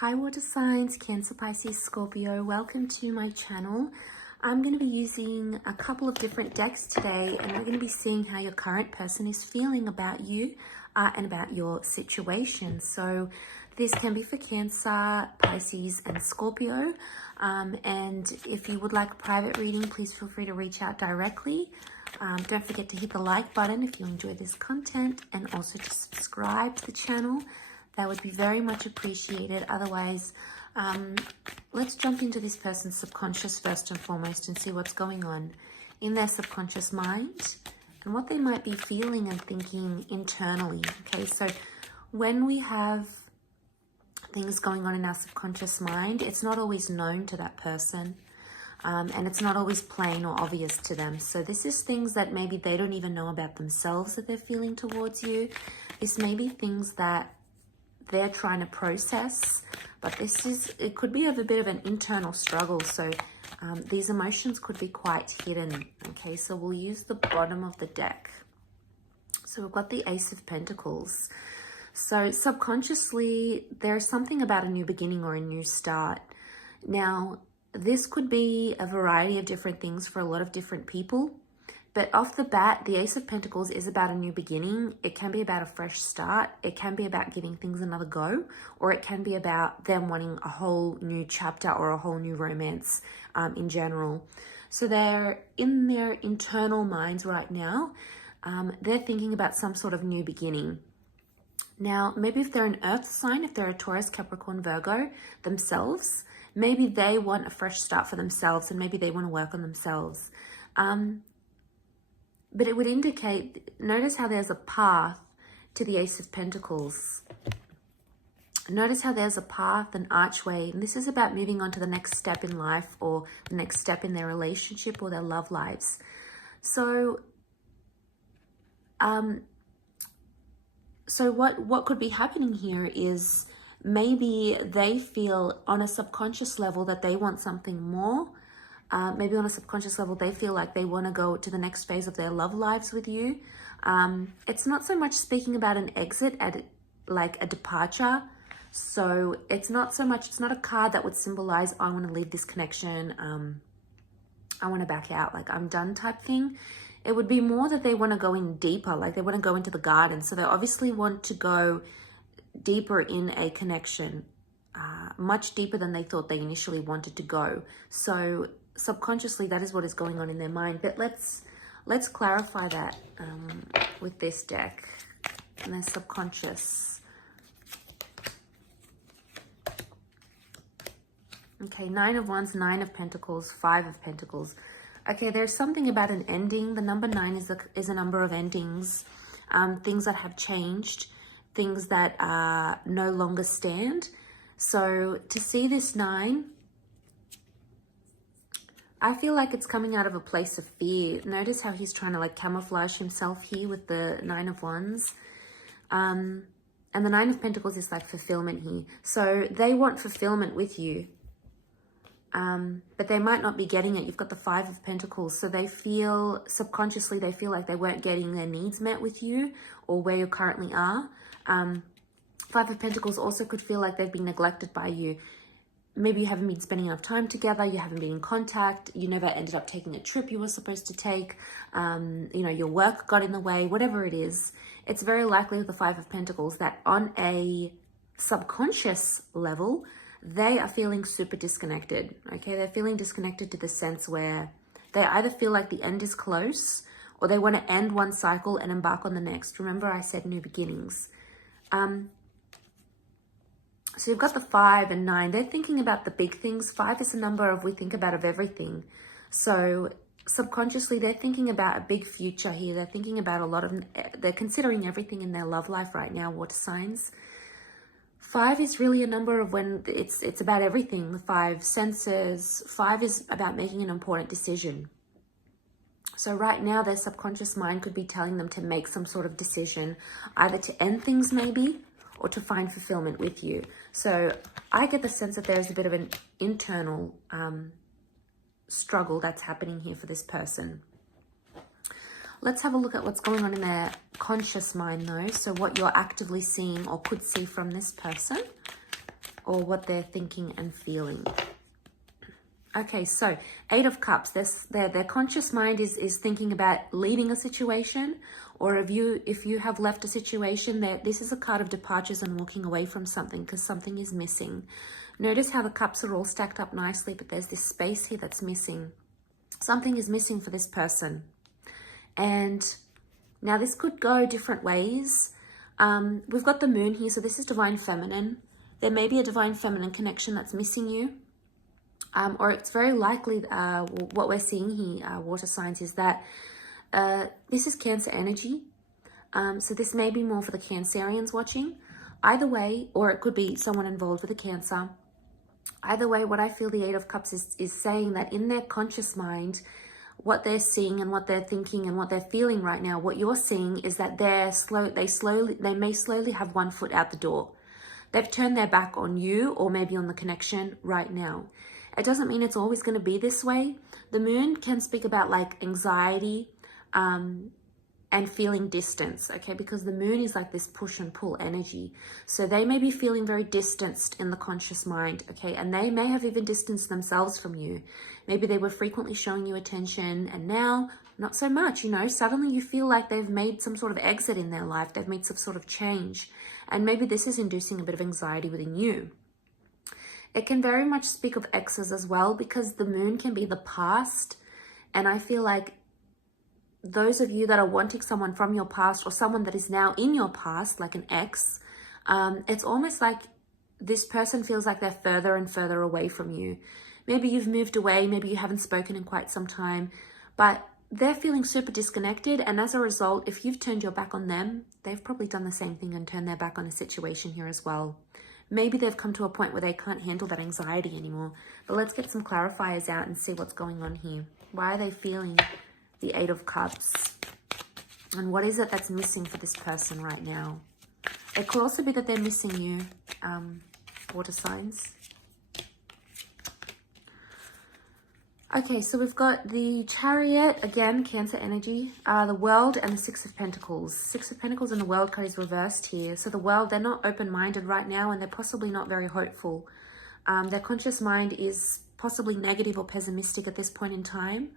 Hi water signs, Cancer, Pisces, Scorpio. Welcome to my channel. I'm going to be using a couple of different decks today, and we're going to be seeing how your current person is feeling about you and about your situation. So this can be for Cancer, Pisces, and Scorpio. And if you would like a private reading, please feel free to reach out directly. Don't forget to hit the like button if you enjoy this content, and also to subscribe to the channel. That would be very much appreciated. Otherwise, let's jump into this person's subconscious first and foremost and see what's going on in their subconscious mind and what they might be feeling and thinking internally. Okay, so when we have things going on in our subconscious mind, it's not always known to that person. And it's not always plain or obvious to them. So this is things that maybe they don't even know about themselves that they're feeling towards you. This may be things that they're trying to process, but it could be of a bit of an internal struggle. So these emotions could be quite hidden. Okay, so we'll use the bottom of the deck. So we've got the Ace of Pentacles. So subconsciously, there's something about a new beginning or a new start. Now, this could be a variety of different things for a lot of different people. But off the bat, the Ace of Pentacles is about a new beginning. It can be about a fresh start. It can be about giving things another go, or it can be about them wanting a whole new chapter or a whole new romance in general. So they're in their internal minds right now. They're thinking about some sort of new beginning. Now, maybe if they're an Earth sign, if they're a Taurus, Capricorn, Virgo themselves, maybe they want a fresh start for themselves and maybe they want to work on themselves. But it would indicate, notice how there's a path to the Ace of Pentacles. Notice how there's a path, an archway, and this is about moving on to the next step in life or the next step in their relationship or their love lives. So, what could be happening here is maybe they feel on a subconscious level that they want something more. Maybe on a subconscious level, they feel like they want to go to the next phase of their love lives with you. It's not so much speaking about an exit, like a departure. So it's not so much, it's not a card that would symbolize, I want to leave this connection. I want to back out, like I'm done type thing. It would be more that they want to go in deeper, like they want to go into the garden. So they obviously want to go deeper in a connection, much deeper than they thought they initially wanted to go. So subconsciously, that is what is going on in their mind. But let's clarify that with this deck and their subconscious. Okay, Nine of Wands, Nine of Pentacles, Five of Pentacles. Okay, there's something about an ending. The number 9 is a number of endings, things that have changed, things that no longer stand. So to see this 9, I feel like it's coming out of a place of fear. Notice how he's trying to like camouflage himself here with the Nine of Wands. And the Nine of Pentacles is like fulfillment here. So they want fulfillment with you. But they might not be getting it. You've got the Five of Pentacles. So they feel, subconsciously, they feel like they weren't getting their needs met with you or where you currently are. Five of Pentacles also could feel like they've been neglected by you. Maybe you haven't been spending enough time together. You haven't been in contact. You never ended up taking a trip you were supposed to take. You know, your work got in the way, whatever it is. It's very likely with the Five of Pentacles that on a subconscious level, they are feeling super disconnected. Okay, they're feeling disconnected to the sense where they either feel like the end is close or they want to end one cycle and embark on the next. Remember I said new beginnings. So you've got the 5 and 9. They're thinking about the big things. 5 is a number of we think about of everything. So subconsciously, they're thinking about a big future here. They're thinking about a lot of, they're considering everything in their love life right now, water signs. 5 is really a number of when it's about everything. The 5 senses. 5 is about making an important decision. So right now, their subconscious mind could be telling them to make some sort of decision, either to end things maybe, or to find fulfillment with you. So I get the sense that there's a bit of an internal struggle that's happening here for this person. Let's have a look at what's going on in their conscious mind though. So what you're actively seeing or could see from this person or what they're thinking and feeling. Okay, so Eight of Cups, their conscious mind is thinking about leaving a situation, or if you have left a situation, this is a card of departures and walking away from something because something is missing. Notice how the cups are all stacked up nicely, but there's this space here that's missing. Something is missing for this person. And now this could go different ways. We've got the moon here, so this is divine feminine. There may be a divine feminine connection that's missing you. Or it's very likely what we're seeing here, water signs, is that this is Cancer energy. So this may be more for the Cancerians watching. Either way, or it could be someone involved with a Cancer. Either way, what I feel the Eight of Cups is saying that in their conscious mind, what they're seeing and what they're thinking and what they're feeling right now, what you're seeing is that they may slowly have one foot out the door. They've turned their back on you or maybe on the connection right now. It doesn't mean it's always going to be this way. The moon can speak about like anxiety and feeling distance, okay? Because the moon is like this push and pull energy. So they may be feeling very distanced in the conscious mind, okay? And they may have even distanced themselves from you. Maybe they were frequently showing you attention and now not so much, you know? Suddenly you feel like they've made some sort of exit in their life. They've made some sort of change. And maybe this is inducing a bit of anxiety within you. It can very much speak of exes as well, because the moon can be the past. And I feel like those of you that are wanting someone from your past or someone that is now in your past, like an ex, it's almost like this person feels like they're further and further away from you. Maybe you've moved away, maybe you haven't spoken in quite some time, but they're feeling super disconnected. And as a result, if you've turned your back on them, they've probably done the same thing and turned their back on a situation here as well. Maybe they've come to a point where they can't handle that anxiety anymore. But let's get some clarifiers out and see what's going on here. Why are they feeling the Eight of Cups? And what is it that's missing for this person right now? It could also be that they're missing you, water signs. Okay, so we've got the Chariot, again, Cancer energy, the World, and the Six of Pentacles. Six of Pentacles and the World card is reversed here. So the World, they're not open-minded right now, and they're possibly not very hopeful. Their conscious mind is possibly negative or pessimistic at this point in time.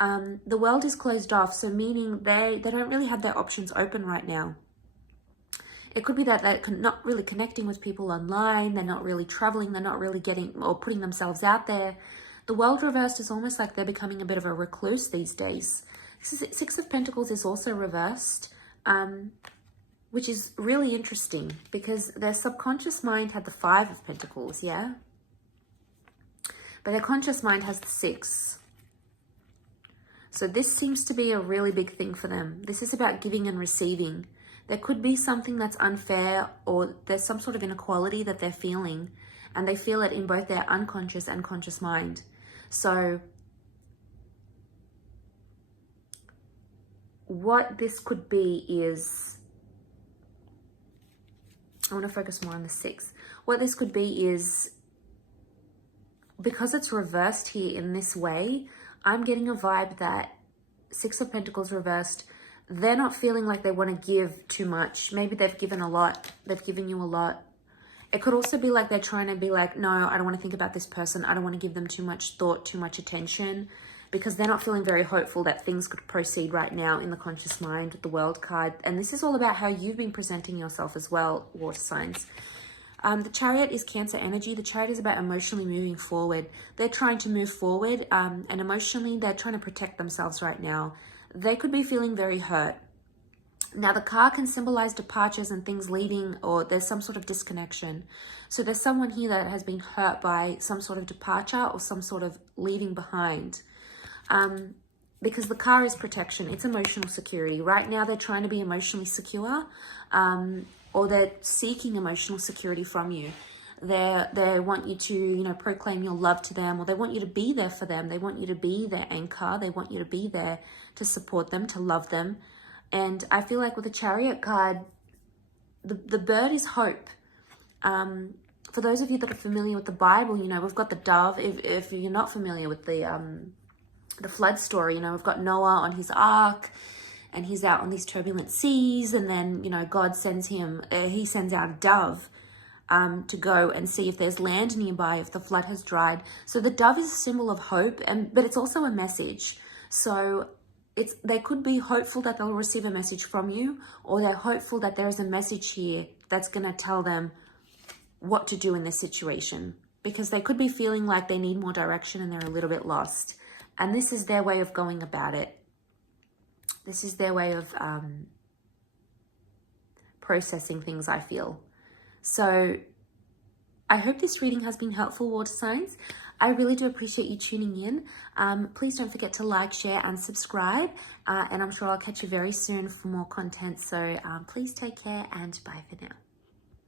The World is closed off, so meaning they don't really have their options open right now. It could be that they're not really connecting with people online, they're not really traveling, they're not really getting or putting themselves out there. The World reversed is almost like they're becoming a bit of a recluse these days. Six of Pentacles is also reversed, which is really interesting because their subconscious mind had the Five of Pentacles, yeah? But their conscious mind has the Six. So this seems to be a really big thing for them. This is about giving and receiving. There could be something that's unfair, or there's some sort of inequality that they're feeling, and they feel it in both their unconscious and conscious mind. So what this could be is, I want to focus more on the Six. What this could be is, because it's reversed here in this way, I'm getting a vibe that Six of Pentacles reversed, they're not feeling like they want to give too much. Maybe they've given a lot. They've given you a lot. It could also be like they're trying to be like, no, I don't want to think about this person. I don't want to give them too much thought, too much attention, because they're not feeling very hopeful that things could proceed right now in the conscious mind with the World card. And this is all about how you've been presenting yourself as well, water signs. The Chariot is Cancer energy. The Chariot is about emotionally moving forward. They're trying to move forward, and emotionally they're trying to protect themselves right now. They could be feeling very hurt. Now, the car can symbolize departures and things leaving, or there's some sort of disconnection. So there's someone here that has been hurt by some sort of departure or some sort of leaving behind. Because the car is protection. It's emotional security. Right now, they're trying to be emotionally secure, or they're seeking emotional security from you. They want you to, you know, proclaim your love to them, or they want you to be there for them. They want you to be their anchor. They want you to be there to support them, to love them. And I feel like with the Chariot card, the bird is hope. For those of you that are familiar with the Bible, you know, we've got the dove. If you're not familiar with the flood story, you know, we've got Noah on his ark, and he's out on these turbulent seas, and then, you know, God sends him, he sends out a dove. to go and see if there's land nearby, if the flood has dried. So the dove is a symbol of hope, but it's also a message. So they could be hopeful that they'll receive a message from you, or they're hopeful that there's a message here that's going to tell them what to do in this situation, because they could be feeling like they need more direction and they're a little bit lost. And this is their way of going about it. This is their way of processing things, I feel. So I hope this reading has been helpful, water signs. I really do appreciate you tuning in. Please don't forget to like, share, and subscribe. And I'm sure I'll catch you very soon for more content. So please take care and bye for now.